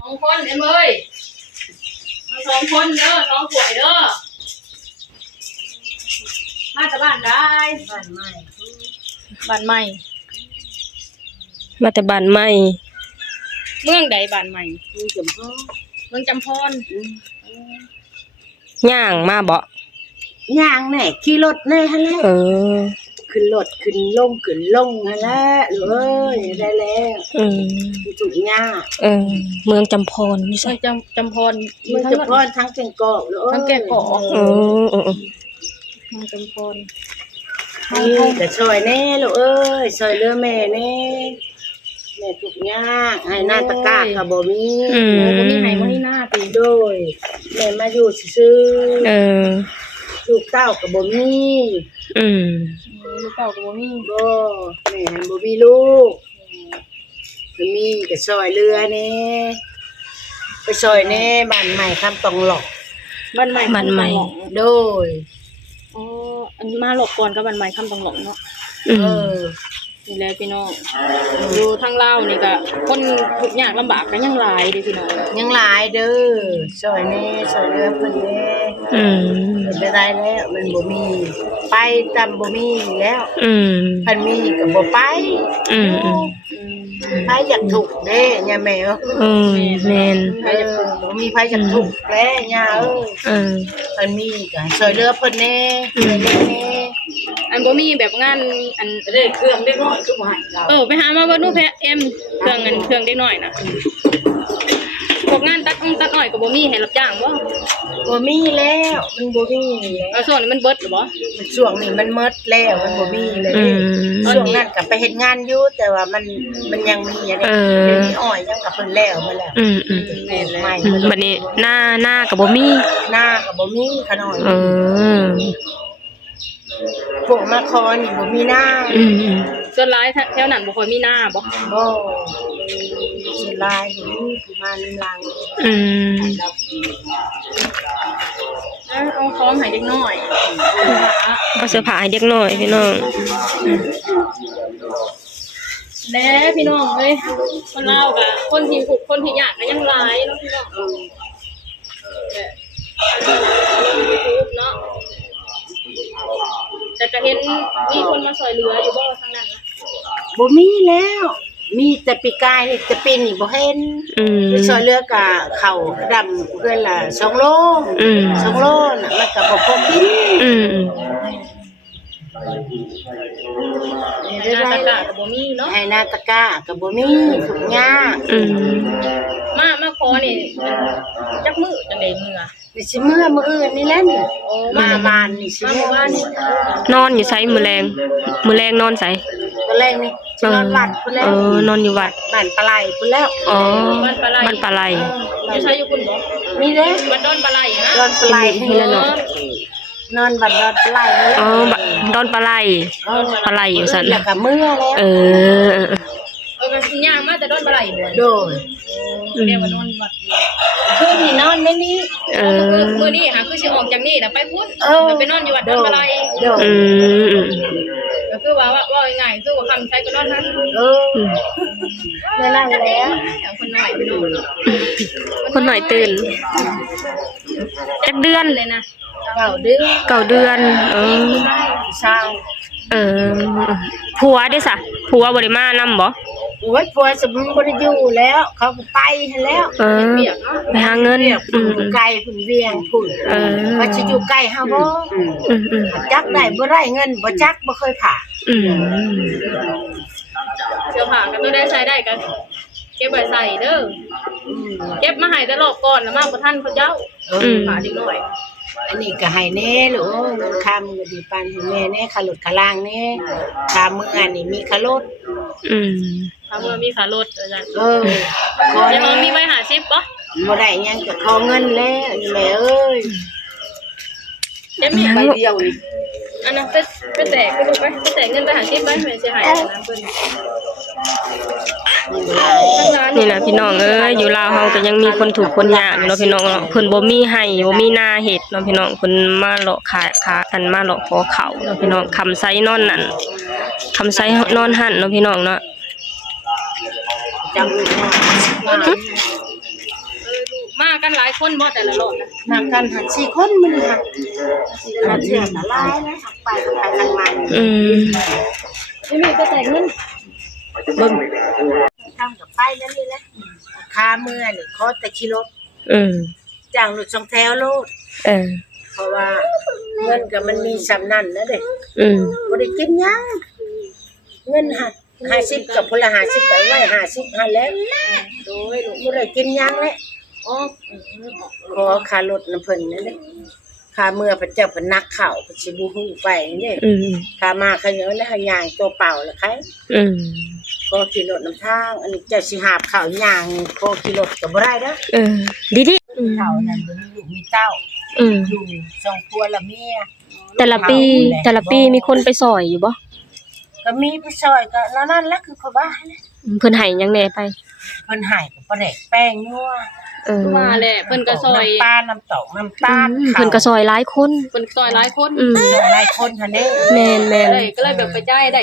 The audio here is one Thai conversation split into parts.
2 คนเอ็มเอ้ยมา2 คนเด้อ2 ถ้วยเด้อมาจากบ้านได้บ้านใหม่มาแต่บ้านใหม่เมืองใดบ้านใหม่เมืองจำพรย่างมาบ่ย่างแน่ขี่รถแน่หั่นแหละขึ้นรถขึ้นลงหั่นแหละเอ้ยได้แล้วจุกย่าเมืองจำพรนี่ใช่จำพรเมืองจำพรทั้งแก่งกอกทั้งแก่งกอกเมืองจำพรนี่ก็ช่วยแน่ลูกเอ้ยช่วยเหลือแม่แน่แม่ทุกข์ยากให้หน้าตะกร้าก็บ่มีบ่มีให้บ่มีหน้าติโดยแม่มาอยู่ซื่อลูกเต้าก็บ่มีลูกเต้าก็บ่มีบ่แม่บ่มีลูกมีก็ช่วยเหลือแน่ไปช่วยแน่บ้านใหม่คำตองหลอกบ้านใหม่โดยอันมาหลอกก่อนกับบ้านใหม่คำตองหลอกเนาะนี่แหละพี่น้องอยู่ทางลาวนี่ก็คนทุกข์ยากลำบากก็ยังหลายเด้พี่น้องยังหลายเด้อช่วยแน่ช่วยเหลือเพิ่นแน่เป็นได้แล้วมันบ่มีไปจำบ่มีแล้วเพิ่นมีก็บ่ไปไผอยากถูกเด้ย่าแม่แม่นไผอยากถูกบ่มีไผอยากถูกแล้ย่าเอ้ยเพิ่นมีก็ช่วยเหลือเพิ่นแน่อันบ่มีแบบงานอันเด้เครื่องเด็กน้อยคือบ่ให้ไปหามาบ่ดูแพเอ็มเครื่องเด็กน้อยน่ะพวกงานตัดอ้อยก็บ่มีให้รับจ้างบ่มีแล้วมันบ่มีแล้วช่วงนี้มันเบิดหรือบ่ช่วงนี้มันหมดแล้วมันบ่มีเลยช่วงนั้นก็ไปเฮ็ดงานอยู่แต่ว่ามันยังมีอยู่เด้เดี๋ยวนี้อ้อยยังก็เพิ่นแล้วมาแล้วแม่นแล้วบัดนี้หน้าก็บ่มีหน้าก็บ่มีขน้อยพวกมาคอนี่บ่มีหน้าส่วนหลายแถวนั้นบ่ค่อยมีหน้าบ่ส่วนหลายนี่ประมาณลังเอาของให้เด็กน้อยก็เสื้อผ้าให้เด็กน้อยพี่น้องแล้วพี่น้องเอ้ยคนลาวก็คนที่ยากก็ยังหลายเนาะพี่น้องเนาะแต่ก็เห็นมีคนมาช่วยเหลืออยู่บ่ทางนั้นนะบ่มีแล้วมีแต่ปีกายนี่แต่ปีนี้บ่เห็นช่วยเหลือกะข้าวดำเพิ่นละ2 โล2 โลน่ะมันก็บ่พอกินนาตะกะก็บ่มีเนาะให้นาตะกะก็บ่มีทุกอย่างมาขอนี่จักมื้อจังได๋มื้อนี่สิมื้ออื่นนี่แหละนี่มาบ้านนี่สิมื้อวานนี่นอนอยู่ไสมื้อแรงนอนไสมื้อแรงนี่สินอนวัดพุ่นแล้วนอนอยู่วัดบ้านปลาไหลพุ่นแล้วบ้านปลาไหลอยู่ไสอยู่พุ่นบ่มีเด้บ้านดอนปลาไหลนะดอนปลาไหลนี่แล้วเนาะนอนบัดดอนปลาไหลดอนปลาไหลอยู่ซั่นแล้วก็มื้อแล้วก็ย่างมาแต่ดอนปลาไหลบ่โดยเรียกว่านอนวัดคืนนี่นอนในนี้มื้อนี้หาคือสิออกจากนี่น่ะไปพุ่นไปนอนอยู่วัดดอนปลาไหลก็คือว่าง่ายๆคือว่าคำใช้ก็นอนนั้นนั่นแล้วคนหน่อยไปนอนคนหน่อยตื่นจักเดือนเลยนะ9 เดือนใช่ผัวได้ซะผัวบ่ได้มานำบ่โอ้ยผัวสมบ่ได้อยู่แล้วเขาไปหั่นแล้วไปหาเงินไกลพุ่นเวียงพุ่นว่าสิอยู่ใกล้เฮาบ่จักได้บ่ได้เงินบ่จักบ่เคยผ่าเสื้อผ้าก็ตัวได้ใช้ได้ก็เก็บไว้ใส่เด้อเก็บมาให้แต่รอบก่อนแล้วมาบ่ทันเขาเจ้าผ้าเด็กน้อยอันนี้ก็ให้แน่ลูกเงินค่ามื้อดีปานให้แม่แน่ค่ารถค่าล่างแน่ค่ามื้อนี่มีค่ารถค่ามื้อมีค่ารถอาจารย์ยังมีไว้50บ่บ่ได้หยังก็ขอเงินแล้วนี่แม่เอ้ยจะมีใบเดียวนี่อันนั้นไปแตกลูกไปแตกเงินไป50ใบแม่สิให้นะเพิ่นนี่แหละพี่น้องอยู่ลาวเฮาก็ยังมีคนถูกคนยากอยู่เนาะพี่น้องเนาะเพิ่นบ่มีให้บ่มีนาเฮ็ดเนาะพี่น้องเพิ่นมาเลาะขาอันมาเลาะขอข้าวเนาะพี่น้องคำไสนอนนั่นคำไสนอนหั่นเนาะพี่น้องเนาะ กันหลายคนบ่แต่ละรอบนะ มากันหัน4คนมื้อนี้ค่ะมาเที่ยวหลายนะไปทางมัน ไม่มีก็แต่เงิน เบิ่งทำกับไปนั่นนี่แหละค่ามื้อนี่ขอแต่กิโลจ้างรถ2แถวโลดเพราะว่าเงินก็มันมีส่ำนั้นนะเด้บ่ได้กินหยังเงิน50กับพละ50ไปไว้50หันแล้วโดยบ่ได้กินหยังแล้วขอค่ารถนำเพิ่นนั่นเด้ค่าเมื่อพระเจ้าเพิ่นนักข้าวเพิ่นสิบ่ฮู้ไปเด้ค่ามาขยันแล้วก็ย่างตัวเปล่าแล้วใครขอขี่รถนำทางอันนี้เจ้าสิหาบข้าวย่างขอขี่รถก็บ่ได้เด้อดีข้าวนั่นบ่มีลูกมีเต้าอยู่สองผัวละเมีย แต่ละปีมีคนไปซอยอยู่บ่ ก็มีผู้ซอยก็นั่นแหละคือเขาว่าเพิ่นให้หยังแหน่ไปเพิ่นให้ก็บ่ได้แป้งนัวว่าแหละเพิ่นก็ซอยน้ำปลาน้ำตกน้ำตาลเพิ่นก็ซอยหลายคนเพิ่นซอยหลายคนซอยหลายคนหั่นเด้แม่นก็เลยแบบไปจ่ายได้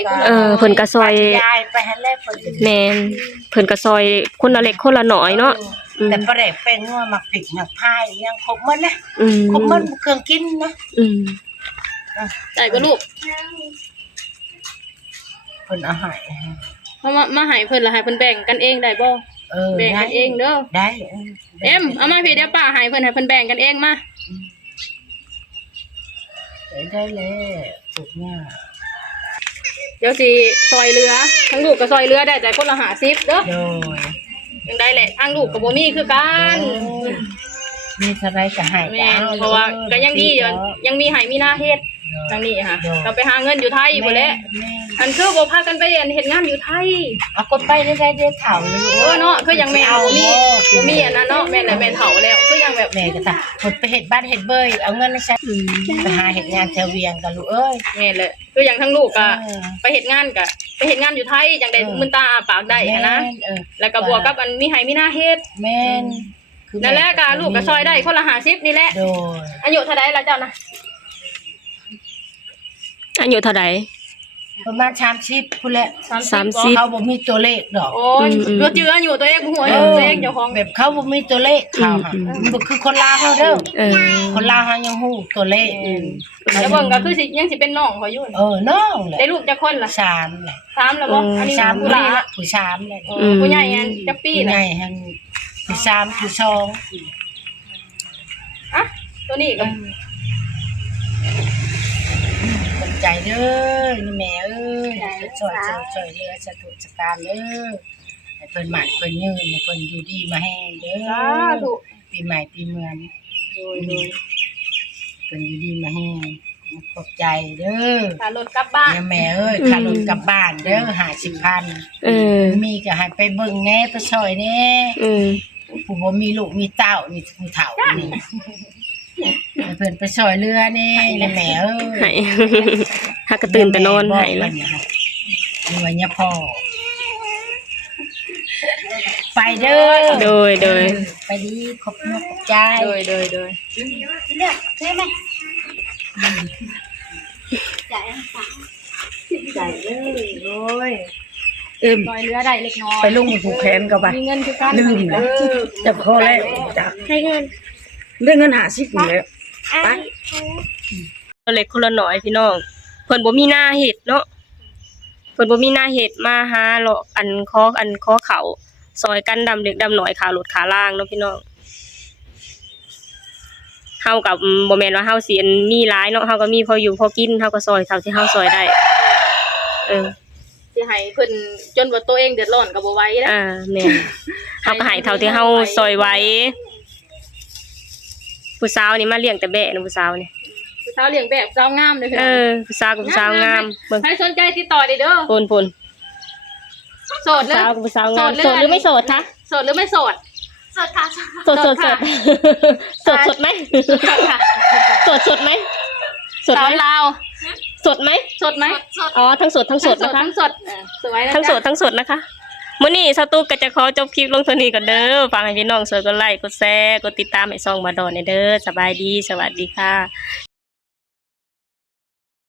เพิ่นก็ซอยจ่ายไปหั่นแหละเพิ่นแม่นเพิ่นก็ซอยคนละเล็กคนละน้อยเนาะแต่บ่ได้แป้งนัวมักพริกมักพายยังครบหมดนะครบหมดเครื่องกินนะจ่ายก็ลูกเพิ่นเอาให้เพราะมาให้เพิ่นแล้วให้เพิ่นแบ่งกันเองได้บ่แบ่งกันเองเด้อได้เอามาพี่เดี๋ยวป้าให้เพิ่นแบ่งกันเองมาได้เลยถูกเนี่ยเดี๋ยวสิซอยเรือทั้งลูกก็ซอยเรือได้แต่คนละ50เด้อยังได้แหละทางลูกก็บ่มีคือกันมีเท่าไรก็ให้เพราะว่าก็ยังดีอยู่ยังมีให้มีหน้าเฮ็ดทางนี้ค่ะก็ไปหาเงินอยู่ไทยบ่แหละอันคือบ่พากันไปเฮ็ดงานอยู่ไทยเอากดไปได้เด้อเฒ่าเนาะคือยังแม่บ่มีอันนั้นเนาะแม่แหละแม่เฒ่าแล้วคือยังแบบแม่ก็ตะเพิ่นไปเฮ็ดบ้านเฮ็ดเบยเอาเงินมาใช้ไปหาเฮ็ดงานแถวเวียงกันลูกเอ้ยแม่แหละคือยังทั้งลูกก็ไปเฮ็ดงานอยู่ไทยจังได้มื้อตาปากได้นะแล้วก็บวกกับอันมีให้มีหน้าเฮ็ดแม่นนั่นแหละก็ลูกก็ซอยได้คนละ50นี่แหละอายุเท่าใดล่ะเจ้านะอายุเท่าใดประมาณ30พุ่นแหละ30เขาบ่มีตัวเลขดอกโอ้ยบ่จื้ออายุตัวเองบ่ฮู้อายุตัวเองเจ้าของแบบเขาบ่มีตัวเลขเขาค่ะบ่คือคนลาวเฮาเด้อคนลาวเฮายังฮู้ตัวเลขแล้วเบิ่งก็คือสิยังสิเป็นน้องเขาอยู่น้องแหละได้ลูกจักคนล่ะ3แหละ3แล้วบ่อันนี้3ผู้ละผู้3แหละผู้ใหญ่อันจักปีน่ะผู้ใหญ่หั่นผู้3ผู้2อ่ะตัวนี้ก็ใจเด้อนี่แม่เอ้ยช่วยเรือสะทุกสการเด้อให้เพิ่นหมั่นเพิ่นยืนให้เพิ่นอยู่ดีมาแห้งเด้อสาธุปีใหม่ปีเมืองโดยเพิ่นอยู่ดีมาแห้งขอบใจเด้อค่ารถกลับบ้านแม่เอ้ยค่ารถกลับบ้านเด้อ50,000มีก็ให้ไปเบิ่งแน่ไปช่วยแน่ผู้บ่มีลูกมีเต้ามีผู้เฒ่านี่เพิ่นไปช่วยเรือนี่แม่เอ้ยถ้าก็ตื่นแต่นอนให้แล้วนี่ว่าเนี่ยพ่อไปเด้อโดยไปดีขอบคุณขอบใจโดยเลือกใช่มั้ยจ่ายเด้อโอ้ยซอยเรือได้เล็กน้อยไปลุงผูกแขนก็ไปมีเงินคือกันลืมแล้วจะขอแล้วจ้ะให้เงินเรื่องเงิน50นี่แหละไปเล็กคนละน้อยพี่น้องเพิ่นบ่มีหน้าเฮ็ดเนาะเพิ่นบ่มีหน้าเฮ็ดมาหาเลาะอันคอเขาซอยกันดำเล็กดำน้อยขารถขาล่างเนาะพี่น้องเฮากับบ่แม่นว่าเฮาสิมีหลายเนาะเฮาก็มีพออยู่พอกินเฮาก็ซอยเท่าที่เฮาซอยได้สิให้เพิ่นจนว่าตัวเองเดือดร้อนก็บ่ไหวนะแม่นเฮาก็ให้เท่าที่เฮาซอยไหวผู้สาวนี่มาเลี้ยงแต่แบะนะผู้สาวนี่ผู้สาวเลี้ยงแบะผู้สาวงามเลยผู้สาวกับผู้สาวงามเบิ่งใครสนใจติดต่อได้เด้อพุ่นโสดเลยผู้สาวงามโสดหรือไม่โสดคะโสดหรือไม่โสดโสดค่ะโสดค่ะสดไหมสดไหมสาวลาวสดไหมอ๋อทั้งสดนะคะทั้งสดสวยนะทั้งสดนะคะมื้อนี้สตูก็จะขอจบคลิปลงเท่านี้ก่อนเด้อฝากให้พี่น้องช่วยกดไลค์กดแชร์กดติดตามให้ช่องมาดอนเด้อสบายดีสวัสดีค่ะ